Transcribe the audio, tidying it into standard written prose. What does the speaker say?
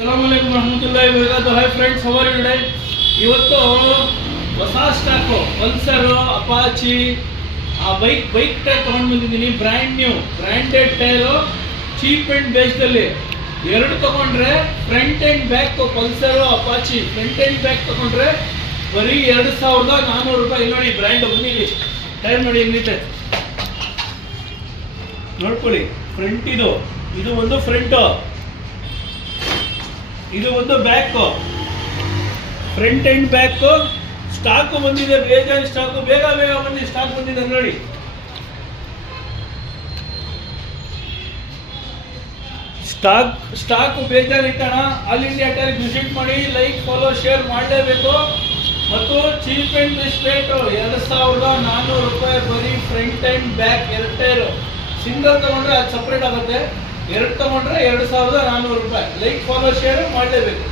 ಸಲಾಮ್ ಅಲೈಕುಂ ರಹಮತುಲ್ಲಾಹಿ ವಬರಕಾತುಹು. Hi friends, how are you today? ಇವತ್ತು ಹೊಸ ಸ್ಟಾಕು ಪಲ್ಸರ್ ಅಪಾಚಿ ಆ ಬೈಕ್ ಟೈರ್ ತೊಗೊಂಡು ಬಂದಿದ್ದೀನಿ. ಬ್ರ್ಯಾಂಡೆಡ್ ಟೈರು, ಚೀಪ್ ಆ್ಯಂಡ್ ಬೆಸ್ಟಲ್ಲಿ ಎರಡು ತೊಗೊಂಡ್ರೆ front and back. Pulsar Apache front and back ತೊಗೊಂಡ್ರೆ ಬರೀ 2400 ರೂಪಾಯಿ. ನೋಡಿ ಬ್ರ್ಯಾಂಡ್ ಬಂದಿಲ್ಲಿ ಟೈರ್ ನೋಡಿ ಹೆಂಗಿದೆ ನೋಡ್ಕೊಳ್ಳಿ. ಫ್ರಂಟ್ ಇದು ಒಂದು ಫ್ರಂಟು, ಇದು ಒಂದು back. Front and back stock ಬಂದಿದೆ, ಬೇಜಾನ್ ಸ್ಟಾಕ್, ಬೇಗ ಬಂದು ಸ್ಟಾಕ್ ಬಂದಿದೆ ನೋಡಿ. ಸ್ಟಾಕ್ ಬೇಜಾನ್ ಇಟ್ಟಣ. ಆಲ್ ಇಂಡಿಯಾ ಟೈರ್ ವಿಸಿಟ್ ಮಾಡಿ, ಲೈಕ್ ಫಾಲೋ ಶೇರ್ ಮಾಡಲೇಬೇಕು. ಮತ್ತು ಚೀಪ್ ಅಂಡ್ ಬೆಸ್ಟ್ ರೇಟ್ 2400 ರೂಪಾಯಿ ಬರೀ ಫ್ರಂಟ್ ಅಂಡ್ ಬ್ಯಾಕ್ ಎರಡು ಟೈರು. ಸಿಂಗಲ್ ತಗೊಂಡ್ರೆ ಅದು ಸಪ್ರೇಟ್ ಆಗುತ್ತೆ, ಎರಡು ತಗೊಂಡ್ರೆ 2400 ರೂಪಾಯಿ. ಲೈಕ್ ಫಾಲೋ ಶೇರ್ ಮಾಡಲೇಬೇಕು.